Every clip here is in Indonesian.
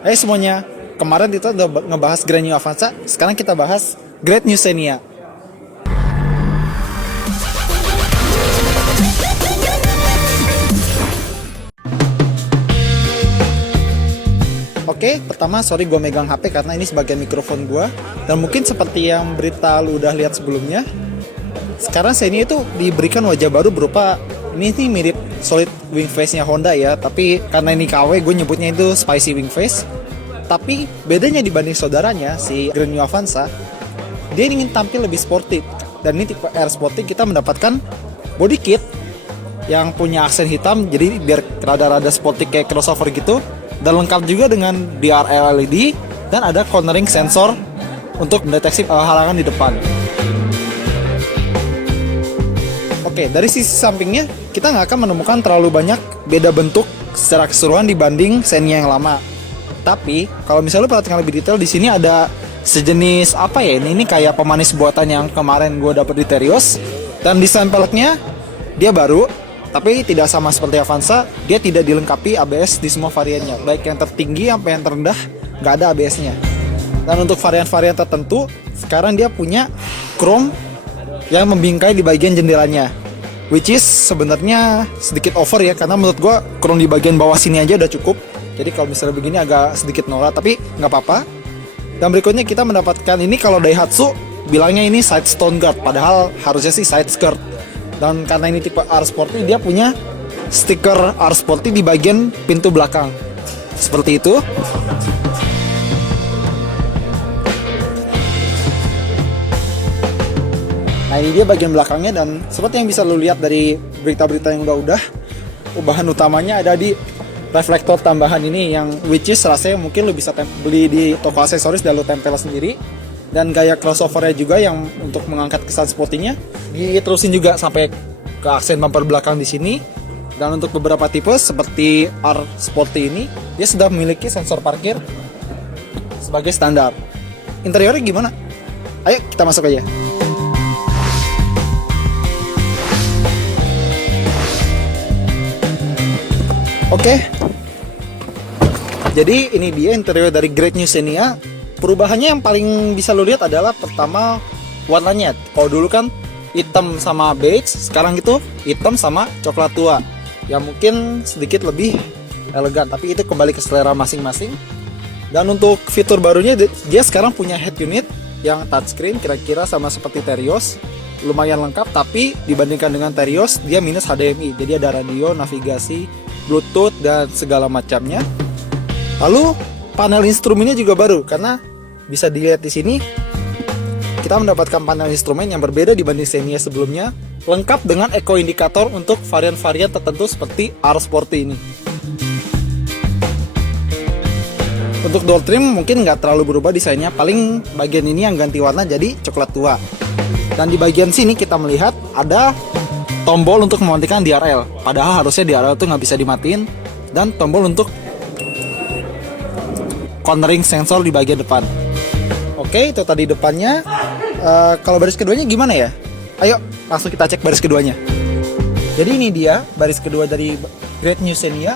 Hai semuanya, kemarin kita udah ngebahas Grand New Avanza, sekarang kita bahas Great New Xenia. Oke, pertama sorry gue megang HP karena ini sebagian mikrofon gue. Dan mungkin seperti yang berita lu udah lihat sebelumnya, sekarang Xenia itu diberikan wajah baru berupa ini nih mirip solid wing face-nya Honda ya. Tapi karena ini KW, gue nyebutnya itu spicy wing face. Tapi bedanya dibanding saudaranya, si Grand New Avanza, dia ingin tampil lebih sportif. Dan ini tipe R Sporty, kita mendapatkan body kit yang punya aksen hitam, jadi biar rada-rada sporty kayak crossover gitu. Dan lengkap juga dengan DRL LED dan ada cornering sensor untuk mendeteksi halangan di depan. Oke, dari sisi sampingnya kita nggak akan menemukan terlalu banyak beda bentuk secara keseluruhan dibanding Xenia yang lama. Tapi kalau misalnya lu perhatikan lebih detail, di sini ada sejenis apa ya, ini kayak pemanis buatan yang kemarin gue dapet di Terios. Dan desain peleknya dia baru, tapi tidak sama seperti Avanza. Dia tidak dilengkapi ABS di semua variannya, baik yang tertinggi sampai yang terendah nggak ada ABS-nya. Dan untuk varian-varian tertentu, sekarang dia punya chrome yang membingkai di bagian jendelanya, which is sebenarnya sedikit over ya, karena menurut gue chrome di bagian bawah sini aja udah cukup. Jadi kalau misalnya begini agak sedikit norak, tapi nggak apa-apa. Dan berikutnya kita mendapatkan ini, kalau Daihatsu bilangnya ini side stone guard, padahal harusnya sih side skirt. Dan karena ini tipe R Sporty, dia punya stiker R Sporty di bagian pintu belakang. Seperti itu. Nah ini dia bagian belakangnya, dan seperti yang bisa lo lihat dari berita-berita yang udah bahan utamanya ada di reflektor tambahan ini, yang which is rasanya mungkin lo bisa beli di toko aksesoris dan lo tempel sendiri. Dan gaya crossovernya juga yang untuk mengangkat kesan sportinya diterusin juga sampai ke aksen bumper belakang di sini. Dan untuk beberapa tipe seperti R Sporty ini, dia sudah memiliki sensor parkir sebagai standar. Interiornya gimana? Ayo kita masuk aja. Oke, jadi ini dia interior dari Great New Xenia. Perubahannya yang paling bisa lo lihat adalah pertama warnanya. Kalau dulu kan hitam sama beige, sekarang itu hitam sama coklat tua, yang mungkin sedikit lebih elegan, tapi itu kembali ke selera masing-masing. Dan untuk fitur barunya, dia sekarang punya head unit yang touchscreen, kira-kira sama seperti Terios, lumayan lengkap. Tapi dibandingkan dengan Terios, dia minus HDMI, jadi ada radio, navigasi, Bluetooth dan segala macamnya. Lalu panel instrumennya juga baru, karena bisa dilihat di sini kita mendapatkan panel instrumen yang berbeda dibanding Xenia sebelumnya, lengkap dengan eco indikator untuk varian-varian tertentu seperti R Sporty ini. Untuk door trim mungkin nggak terlalu berubah desainnya, paling bagian ini yang ganti warna jadi coklat tua. Dan di bagian sini kita melihat ada tombol untuk mematikan DRL, padahal harusnya DRL itu nggak bisa dimatiin. Dan tombol untuk cornering sensor di bagian depan. Oke, itu tadi depannya. Kalau baris keduanya gimana ya? Ayo langsung kita cek baris keduanya. Jadi ini dia baris kedua dari Great New Xenia.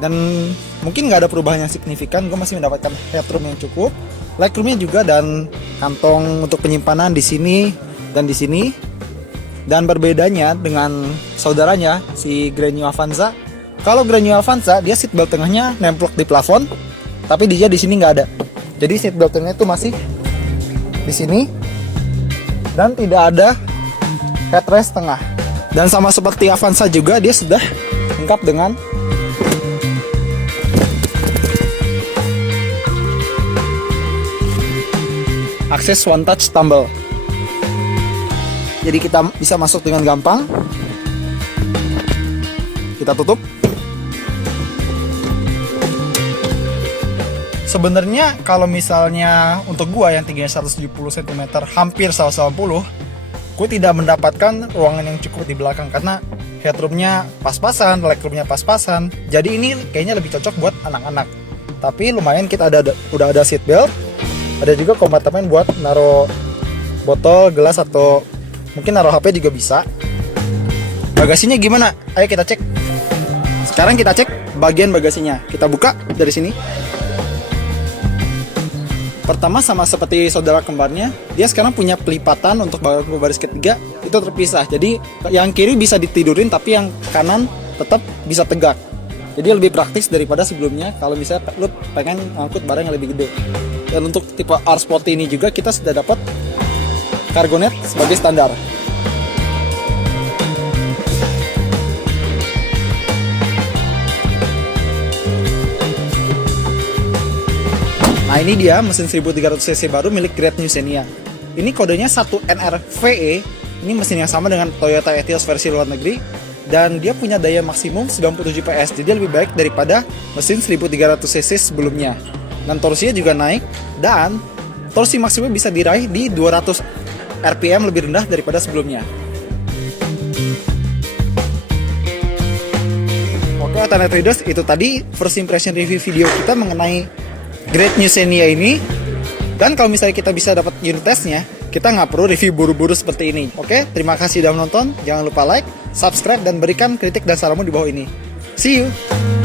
Dan mungkin nggak ada perubahan yang signifikan. Gue masih mendapatkan headroom yang cukup, legroomnya juga, dan kantong untuk penyimpanan di sini dan di sini. Dan berbedanya dengan saudaranya si Grand New Avanza, kalau Grand New Avanza dia seatbelt tengahnya nemplok di plafon, tapi dia di sini nggak ada. Jadi seatbelt tengahnya itu masih di sini dan tidak ada headrest tengah. Dan sama seperti Avanza juga, dia sudah lengkap dengan akses one touch tumble. Jadi kita bisa masuk dengan gampang. Kita tutup. Sebenarnya kalau misalnya untuk gua yang tingginya 170 cm, hampir 180, gua tidak mendapatkan ruangan yang cukup di belakang karena headroomnya pas-pasan, legroomnya pas-pasan. Jadi ini kayaknya lebih cocok buat anak-anak. Tapi lumayan, kita udah ada seat belt. Ada juga kompartemen buat naruh botol, gelas, atau mungkin naruh HP juga bisa. Bagasinya gimana? Ayo kita cek. Sekarang kita cek bagian bagasinya. Kita buka dari sini. Pertama sama seperti saudara kembarnya, dia sekarang punya pelipatan untuk baris ketiga itu terpisah. Jadi yang kiri bisa ditidurin tapi yang kanan tetap bisa tegak. Jadi lebih praktis daripada sebelumnya kalau misalnya lu pengen ngangkut barang yang lebih gede. Dan untuk tipe R Sporty ini juga kita sudah dapat Cargonet sebagai standar. Nah ini dia mesin 1300cc baru milik Great New Xenia. Ini kodenya 1NRVE. Ini mesin yang sama dengan Toyota Etios versi luar negeri. Dan dia punya daya maksimum 97 PS. Jadi lebih baik daripada mesin 1300cc sebelumnya. Dan torsinya juga naik. Dan torsi maksimum bisa diraih di 200 RPM lebih rendah daripada sebelumnya. Oke Alternate Traders, itu tadi first impression review video kita mengenai Great New Xenia ini. Dan kalau misalnya kita bisa dapat unit testnya, kita nggak perlu review buru-buru seperti ini. Oke, terima kasih sudah menonton. Jangan lupa like, subscribe, dan berikan kritik dan saranmu di bawah ini. See you!